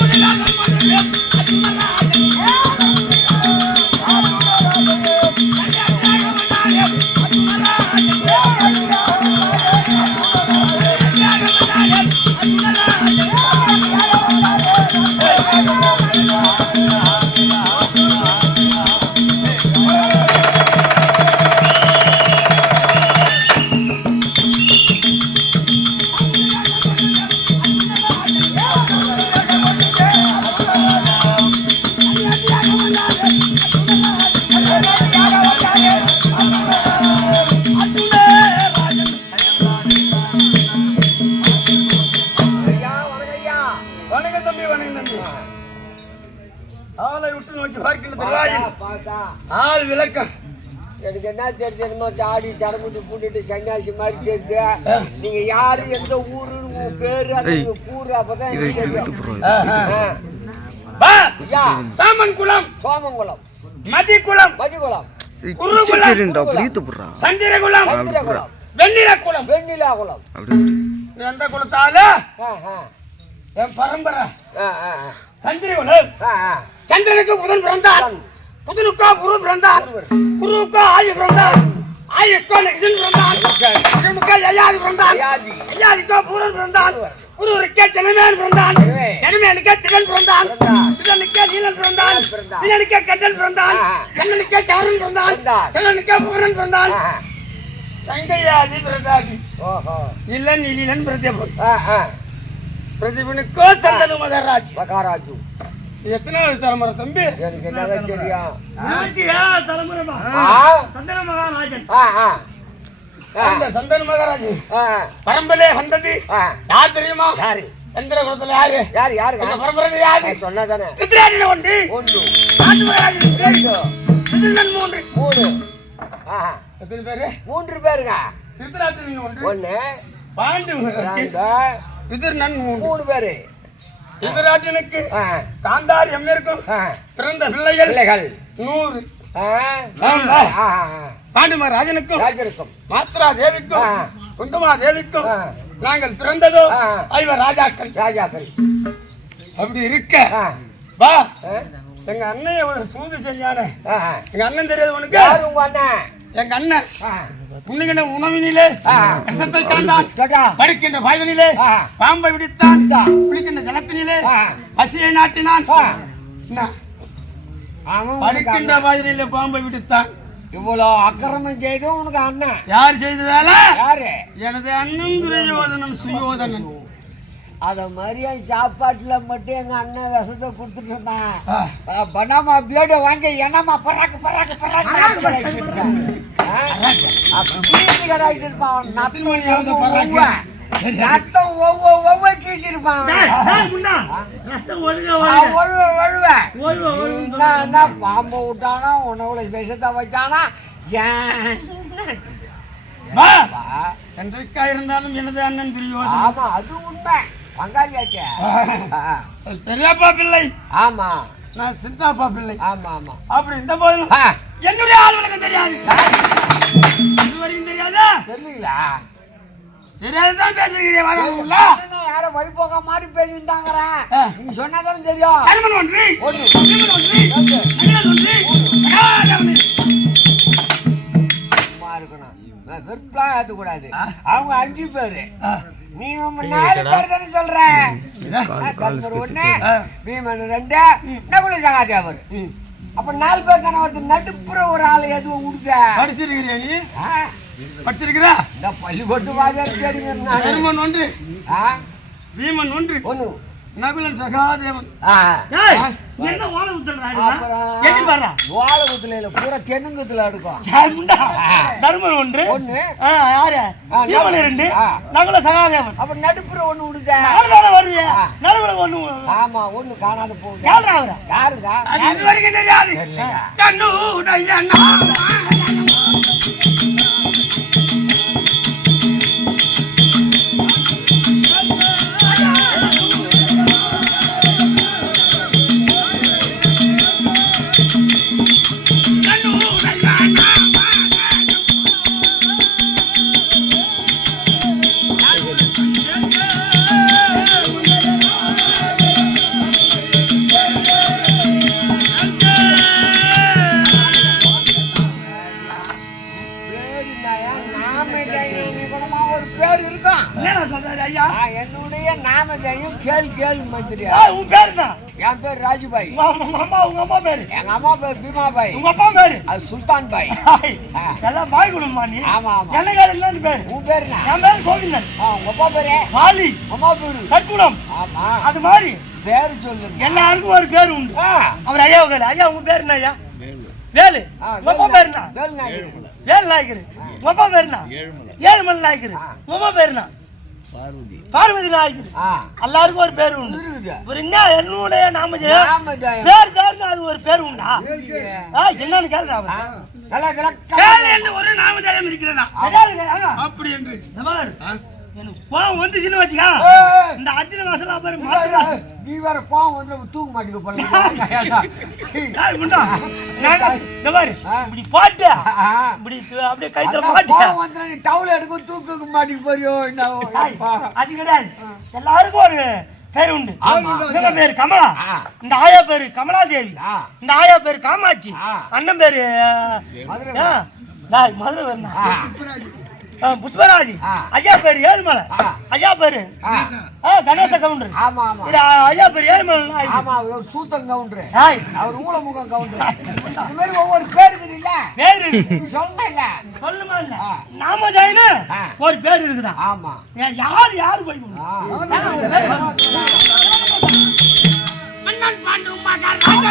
ஐயா ஆளை விட்டு நோக்கி பார்க்கின்ற திருவாயில் பார்த்தா ஆள் விளக்கம். எனக்கு என்ன தெரிஞ்சதுமோ தாடி தரமுட்டு போட்டுட்டு சன்னியாசி மாதிரி தெரியுது நீங்க யாரு எந்த ஊருன்னு உங்க பேரு அந்த உங்க கூறு அப்பதான் சாமன் குலம் சோமங்குளம் மதி குலம் மதிகுளம் குரு குலம் சரிண்டா பிரீத்து போடுறா. சந்திர குலம் சந்திரகுளம். வெண்ணில குலம் வெண்ணிலா குளம் எந்த ஆ. என் பரம்பரை. ஆ, ஆ, ஆ. சந்திர குலம் ஆ, ஆ. சந்திரனுக்கு புதன் பிறந்தார் புதனுக்கோ குரு பிறந்தார் குருவுக்கோ ஆயு பிறந்தார் ஆயுக்கோ நெகிழன் பிறந்தார் மகனுக்கோ யயாதி பிறந்தார் யயாதி. யயாதிக்கோ பூரன் பிறந்தான் குருவருக்கே ஜனமேன் பிறந்தான் ஜனமே. ஜனமேனுக்கே திகழ் பிறந்தான் பிறந்தான். திகழுக்கே நீலன் பிறந்தான் பிறந்தான். நீலனுக்கே கண்டன் பிறந்தான். கண்ணனுக்கே சவரன் பிறந்தான் பிறந்தான். சவரனுக்கே பூரன் பிறந்தான். சங்கையாதி பிறந்தாதி ஓஹோ இல்லன் இலிலன் ஆ, ஆ. பிரதீபனுக்கோ சந்தனு மகராஜ். மகாராஜு. இது எத்தனாவது தலைமுறை தம்பி? எனக்கு என்னதான் தெரியும்? சந்தன மகாராஜன். அந்த சந்தன மகாராஜ் ஆ, பரம்பலே வந்தது. ஆ. யார் தெரியுமா? யாரு? சந்திர குலத்துல யாரு யாரு? யாருங்க அந்த பரம்பரை யாரு சொன்னதானே. ஒன்று. ஒன்று. மூன்று. மூணு. எத்தனை பேரு? மூன்று பேருங்க. ஒன்று. ஒண்ணு பாண்டு மூன்று. மூணு பேரு. திருத்தராஜனுக்கு ஆ, காந்தார் எம்மிற்கும். பிறந்த பிள்ளைகள் பிள்ளைகள். நூறு. ஆ, ஆமா. ஆ, ஆ. பாண்டு மகாராஜனுக்கும் ராஜருக்கும். மாத்ரா தேவிக்கும். குந்தமா தேவிக்கும். நாங்கள் பிறந்ததோ. ஐவர் ராஜாக்கள். ராஜாக்கள். அப்படி இருக்க. வா. எங்க அண்ணன் ஒரு சூது செஞ்சானே. எங்க அண்ணன் தெரியாது உனக்கு? உங்க அண்ணன்? எங்க அண்ணன் ஆ, உன்னுகின்ற உணவினிலே. கஷ்டத்தை கேட்டா? படுக்கின்ற பாய்தனிலே ஆ. பாம்பை விடுத்தான். குளிக்கின்ற ஜலத்தினிலே. பசியை நாட்டினான் படுக்கின்ற. பாய்தனிலே பாம்பை விடுத்தான் இவ்வளவு அக்கிரமம் செய்தும் உனக்கு அண்ணன் யார் செய்த வேலை யாரு எனது அண்ணன் துரியோதனன் சுயோதனன் அத மாதிரியே சாப்பாட்டுல மட்டும் எங்க அண்ணன் விஷத்தை கொடுத்துட்டு இருந்தான். பனாமா பிளேடு வாங்கி என்னமா பராக்கு பராக்கு பராக்கு. ரத்தம் ஒவ்வொ ஒவ்வொரு கீச்சிருப்பான். என்ன பாம்பு விட்டானா உணவுல விஷத்தை வச்சானா? ஏன்? இருந்தாலும் எனது அண்ணன் துரியோதனன் ஆமா அது உண்மை. பங்காளியாச்சே? பெரியப்பா பிள்ளை. ஆமா. நான் சித்தாப்பா பிள்ளை. ஆமா ஆமா. அப்படி இந்த ஆ, என்னுடைய ஆளுநருக்கு தெரியாது. இது வரைக்கும் தெரியாதா? தெரியலீங்களா தெரியாதுதான் பேசுகிறேன் வரல என்னங்க யாரோ வழிபோக்க மாதிரி பேசிட்டாங்கற ஆ. நீங்க சொன்னாதான் தெரியும். ஒன்று. ஒன்று. இருக்கணும். ஏத்தக்கூடாது. ஆ. அவங்க அஞ்சு பேரு. நீ நாலு பேர் தானே சொல்ற? ஒண்ணு. பீமன் ரெண்டு. நகுல சகாதேவர் ம். அப்ப நாலு பேர் தானே ஒருத்தர் நடுப்புற ஒரு ஆள் எதுவும் கொடுக்க படிச்சிருக்கிறியா நீ? ஆ, படிச்சிருக்கிறா? இந்த பள்ளிக்கூட்டு வாஜர் சரிங்க ஒன்று. ஆ, பீமன் ஒன்று. ஒண்ணு. நகுலன் சகாதேவன். என்ன ஓலை பாரு வாழைக்குத்துல இல்ல பூரா தென்னுங்குத்துல இருக்கும். தர்மன் ஒன்று. ஒண்ணு. யாரு? பீமன் ரெண்டு. நகுல சகாதேவன். அப்ப நடுப்புற ஒண்ணு விடுத வருது? நடுவுல ஒண்ணு ஆமா ஒண்ணு காணாத போகுது. யாருடா அவரா? யாருங்க இது வரைக்கும் தெரியாது. தெரியலைங்க. நாம ஜெயமா. என்ன என்னுடைய நாம ஜெயம். கேள் கேள் மந்திரி. உன் பேர் என்ன என் பேர் ராஜுபாய். அம்மா உங்க அம்மா பேரு? எங்க அம்மா பேர் பீமா உங்க அப்பா பேரு? அது சுல்தான் பாய் எல்லாம் பாய் குடும்பமா நீ? ஆமா ஆமா. பேரு உன் பேரு என்ன என் அப்பா பேரு? காளி அம்மா பேரு? கற்பூரம் ஆமா. அது மாதிரி. பேரு சொல்லு எல்லாருக்கும் ஒரு பேர் உண்டு. அவர் ஐயா ஐயா உங்க பேர் என்ன ஐயா? வேலு ஆ, உங்க அப்பா பேர் என்ன வேலு நாயகர். வேலு நாயக்கர் உங்க அப்பா பேர் என்ன ஏழுமலை நாயக்கர் ஆ. உங்க அம்மா பேர் என்ன பார்வதி. நாயக்கர் ஆ. எல்லாருக்கும் ஒரு பேர் உண்டு. இருக்குது. ஒரு என்ன? என்னுடைய நாமஜெயம். பேர் பேர்னு அது ஒரு பேர் உண்டா? என்னன்னு கேளுடா ஆ, அவன். நல்லா விளக்க- கேளு என்று ஒரு நாமஜெயம் இருக்கிறதா. அப்படி என்று. பாரு, கோவம் வந்துச்சுன்னு வச்சுக்கா. இந்த அர்ஜுன வாசலா பாரு நீ வேற கோவம் வந்து தூக்க மாட்டேங்க போல பாரு. இப்படி போட்டு. இப்படி அப்படியே கைத்துல கோவம் வந்துனா நீ டவுல் எடுக்க தூக்க போறியோ அது கிடையாது. எல்லாருக்கும் ஒரு பேர் உண்டு. இவங்க பேரு கமலா. இந்த ஆயா பேரு கமலாதேவி. ஆ. இந்த ஆயா பேரு காமாட்சி. அண்ணன் பேரு மதுரை. மதுரை. புஷ்பராஜ். ஐயா பேர் ஏழுமலை. ஐயா பேரு. கணேச கவுண்டர். ஆமா ஆமா. இது ஐயா பேர் ஏழுமலை ஆமா அவர் சூத்தன் கவுண்டர். அவர் ஊழமுகம் கவுண்டர். ஒவ்வொரு பேர் இருக்குது இல்ல பேர் இருக்கு. சொல்லுமா இல்ல. நாம ஜெயினு ஒரு பேர் இருக்குதா? ஆமா. யார் யார் போய் மன்னன் பாண்டு மகா ராஜா